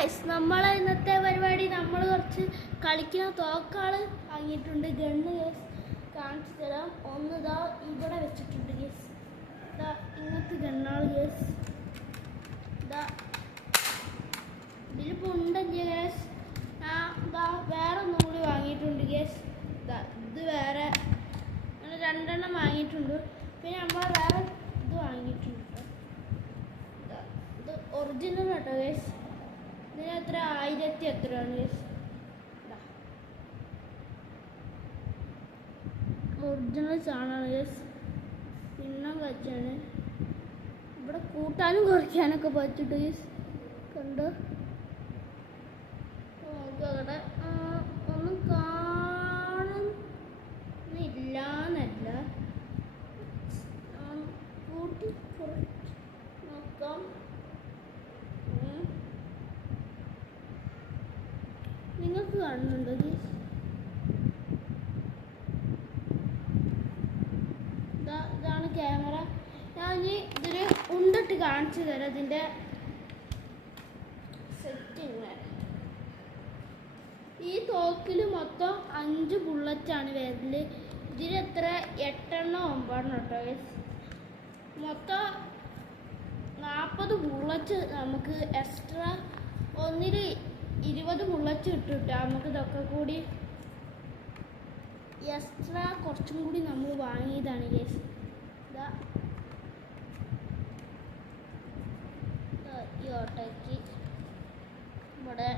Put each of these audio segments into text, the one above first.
Guys, നമ്മളെ ഇന്നത്തെ പരിപാടി നമ്മൾ കുറച്ച് കളിക്കുന്ന തോക്കാൾ വാങ്ങിയിട്ടുണ്ട്. ഗണ്ണ് ഗൈസ് കാണിച്ചു തരാം. ഒന്ന് ഇതാ ഇവിടെ വെച്ചിട്ടുണ്ട് ഗൈസ്. ഇതാ ഇങ്ങനത്തെ ഗണ്ണാൾ ഗൈസ്. ഇതാ ഇതിലിപ്പോൾ ഉണ്ടല്ലേ ഗൈസ്. ഇതാ വേറെ ഒന്നും കൂടി വാങ്ങിയിട്ടുണ്ട് ഗൈസ്. ഇതാ ഇത് വേറെ അങ്ങനെ രണ്ടെണ്ണം വാങ്ങിയിട്ടുണ്ട്. പിന്നെ നമ്മൾ വേറെ ഇത് വാങ്ങിയിട്ടുണ്ട്. ഇത് ഒറിജിനൽ കേട്ടോ ഗൈസ്. ഇതിന് എത്ര 1000 എത്രയാണ് ഗൈസ്. ഒറിജിനൽ സാധനമാണ് ഗൈസ്. പിന്നെ വെച്ചാണ് ഇവിടെ കൂട്ടാനും കുറയ്ക്കാനൊക്കെ പറ്റിട്ട് ഗൈസ്. കണ്ടോ നോക്കവിടെ ഒന്നും കാണുന്നില്ലാന്നല്ല, കൂട്ടി നോക്കാം. നിങ്ങൾക്ക് കാണുന്നുണ്ടോ ഗൈസ്? ഇതാണ് ക്യാമറ. ഞാൻ ഇനി ഇതിന് ഉണ്ടിട്ട് കാണിച്ചു തരാം. ഇതിൻ്റെ സെറ്റിങ് ഈ തോക്കിൽ മൊത്തം 5 ബുള്ളറ്റാണ് വരൽ. ഇതിന് എത്ര 8 9 കേട്ടോ ഗൈസ്. മൊത്തം 40 ബുള്ളറ്റ് നമുക്ക് എക്സ്ട്രാ ഒന്നിൽ 20 ബുള്ളറ്റ് കിട്ടും. നമുക്ക് ഇതൊക്കെ കൂടി എക്സ്ട്രാ കുറച്ചും കൂടി നമ്മൾ വാങ്ങിയതാണ് ഗൈസ്. ഇതാ ഈ ഓട്ടോയ്ക്ക് ഇവിടെ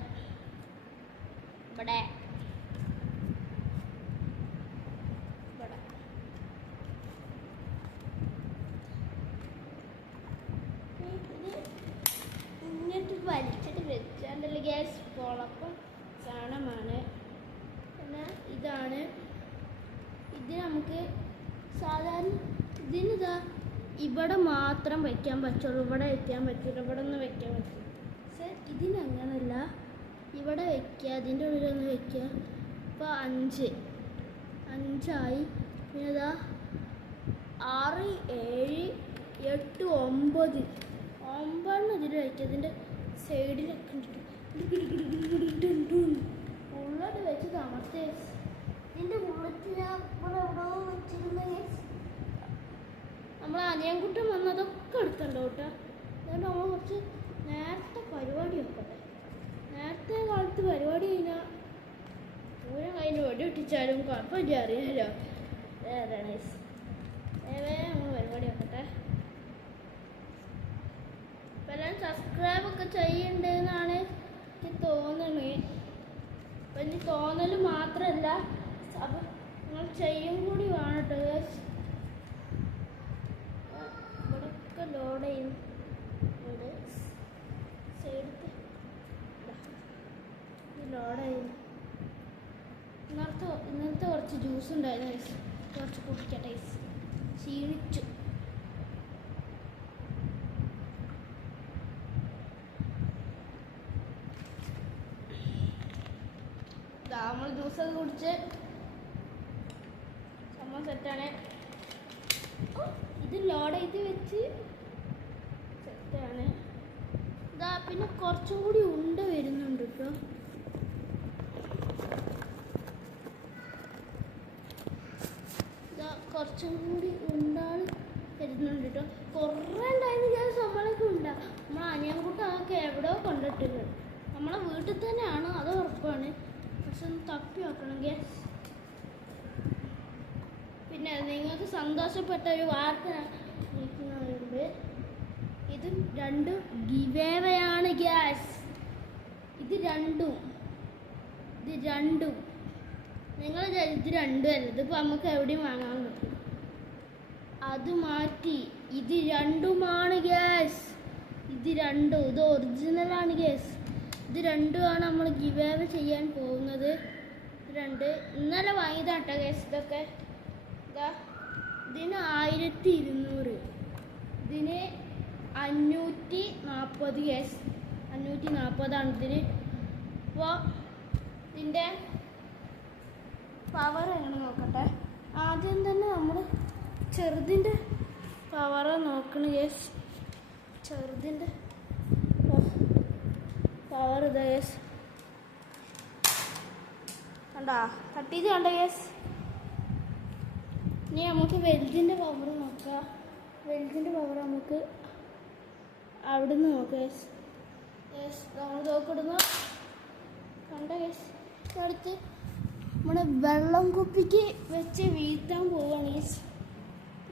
ഇവിടെ ഇവിടെ ഇങ്ങോട്ട് വലിച്ചിട്ട് വെച്ചാണ്ടല്ലോ ഗ്യാസ്. പൊളപ്പം സാധനമാണ്. പിന്നെ ഇതാണ്. ഇത് നമുക്ക് സാധാരണ ഇതിനിതാ ഇവിടെ മാത്രം വയ്ക്കാൻ പറ്റുള്ളൂ. ഇവിടെ വയ്ക്കാൻ പറ്റില്ല, ഇവിടെ ഒന്നും വയ്ക്കാൻ പറ്റില്ല. പക്ഷെ ഇതിനങ്ങനല്ല, ഇവിടെ വയ്ക്കുക, അതിൻ്റെ ഉള്ളിലൊന്ന് വയ്ക്കുക. ഇപ്പോൾ 5 ആയി. പിന്നെ ഇതാ 6 7 8 9 ഇതിൽ വയ്ക്കുക. ഇതിൻ്റെ സൈഡിലൊക്കെ ഉള്ളത് വെച്ച് താമസത്തെ ഇതിൻ്റെ ബുള്ളറ്റ് ഞാൻ ഇവിടെ എവിടെയോ വെച്ചിരുന്ന കേസ്. നമ്മൾ അനിയൻകുട്ടൻ വന്നതൊക്കെ എടുക്കണ്ടോ കേട്ടോ. അതുകൊണ്ട് നമ്മൾ കുറച്ച് നേരത്തെ പരിപാടി വെക്കട്ടെ. നേരത്തെ കാലത്ത് പരിപാടി കഴിഞ്ഞാൽ പൂരം കയ്യിൽ വെടി ഒട്ടിച്ചാലും കുഴപ്പമില്ല, അറിയാമല്ലോ. വേറെ നമ്മൾ പരിപാടി വെക്കട്ടെ. ഇപ്പം എല്ലാം സബ്സ്ക്രൈബൊക്കെ ചെയ്യണ്ടെന്നാണ് എനിക്ക് തോന്നുന്നത്. അപ്പം ഇനി തോന്നൽ മാത്രമല്ല, അപ്പം നിങ്ങൾ ചെയ്യും കൂടി വേണം കേട്ടോ. ഇവിടെയൊക്കെ ലോഡ് ചെയ്യും. ഇവിടെ സൈഡത്തെ ലോഡ് ചെയ്യും. ഇന്നലത്തെ കുറച്ച് ജ്യൂസ് ഉണ്ടായിരുന്നു, കുറച്ച് കുടിക്കട്ടെ. ക്ഷീണിച്ചു. നമ്മൾ ജ്യൂസൊക്കെ കുടിച്ച് സംഭവം സെറ്റാണ്. ഇത് ലോഡ് ചെയ്ത് വെച്ച് സെറ്റാണ്. ഇതാ പിന്നെ കുറച്ചും കൂടി ഉണ്ട വരുന്നുണ്ട് കേട്ടോ. ഇതാ കുറച്ചും കൂടി ഉണ്ടാൾ വരുന്നുണ്ട് കേട്ടോ. കുറേ ഉണ്ടായിരുന്നു ഞാൻ നമ്മളൊക്കെ ഉണ്ടാ. നമ്മൾ അനിയൻകുട്ടൻ അതൊക്കെ എവിടെയോ കൊണ്ടിട്ടില്ല. നമ്മളെ വീട്ടിൽ തന്നെയാണ്, അത് ഉറപ്പാണ്. പക്ഷെ ഒന്ന് തപ്പി നോക്കണം ഗ്യാസ്. പിന്നെ നിങ്ങൾക്ക് സന്തോഷപ്പെട്ട ഒരു വാർത്ത നിൽക്കുന്നുണ്ട്. ഇത് 2 ഗിവേവയാണ് ഗ്യാസ്. ഇത് രണ്ടും നിങ്ങൾ ഇത് 2 അല്ല. ഇതിപ്പോൾ നമുക്ക് എവിടെയും വാങ്ങാൻ പറ്റും. അത് മാറ്റി ഇത് 2മാണ് ഗ്യാസ്. ഇത് ഒറിജിനലാണ് ഗ്യാസ്. ഇത് 2ആണ് നമ്മൾ ഗിവേവ ചെയ്യാൻ പോകുന്നത്. 2 ഇന്നലെ വാങ്ങിയതാട്ടോ ഗ്യാസ്. ഇതൊക്കെ ഇതാ ഇതിന് 1200, ഇതിന് 540 ഗ്യാസ്. 540 ഇതിന്. അപ്പോൾ ഇതിൻ്റെ പവർ എങ്ങനെ നോക്കട്ടെ. ആദ്യം തന്നെ നമ്മൾ ചെറുതിൻ്റെ പവർ നോക്കണം ഗ്യാസ്. ചെറുതിൻ്റെ പവർ ഇത് യെസ് കണ്ടാ തട്ടിയത് കണ്ട യെസ്. ഇനി നമുക്ക് വെൽഡിൻ്റെ പവർ നോക്കാം. വെൽഡിൻ്റെ പവർ നമുക്ക് അവിടെ നിന്ന് നോക്കാം യെസ്. യെസ് നമ്മൾ നോക്കിടുന്നു കണ്ട യെസ്. അടുത്ത് നമ്മുടെ വെള്ളം കുപ്പിക്ക് വെച്ച് വീഴ്ത്താൻ പോവുകയാണ് യെസ്.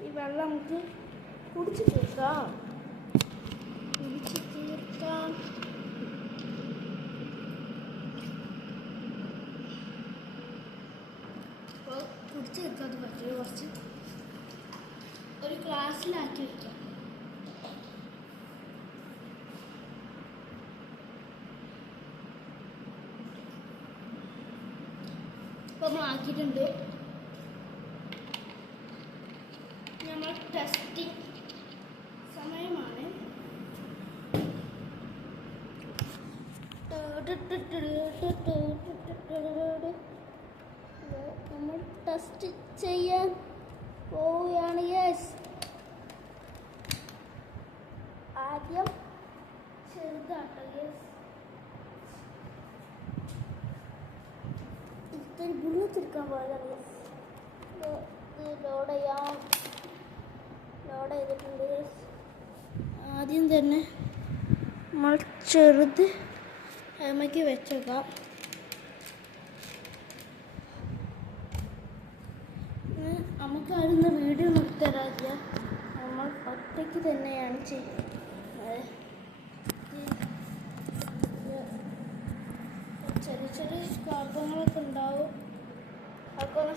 ഈ വെള്ളം നമുക്ക് കുടിച്ച് തീർക്കാം. അപ്പോൾ കുടിച്ച് തീർക്കാൻ അത് പറ്റില്ല. കുറച്ച് ഒരു ഗ്ലാസ്സിലാക്കി വയ്ക്കാം. ഇപ്പോൾ നമ്മൾ ആക്കിയിട്ടുണ്ട്. നമ്മൾ ടെസ്റ്റിംഗ് സമയമാണ്. നമ്മൾ ടെസ്റ്റ് ചെയ്യാൻ പോവുകയാണ് യെസ്. ആദ്യം ചെറുതാട്ടോ യെസ്. ഇത്തിരി ബുള്ളെടുക്കാൻ പോയതാണ് യെസ്. ലോഡ് ചെയ്തിട്ടുണ്ട് യെസ്. ആദ്യം തന്നെ നമ്മൾ ചെറുത് അമ്മയ്ക്ക് വെച്ചേക്കാം. നമുക്ക് ആരുന്ന വീഡിയോ നിർത്തരാതില്ല. നമ്മൾ ഒറ്റയ്ക്ക് തന്നെയാണ് ചെയ്യുന്നത്. ചെറിയ ചെറിയ കുഴപ്പങ്ങളൊക്കെ ഉണ്ടാവും. അതൊക്കെ ഒന്ന്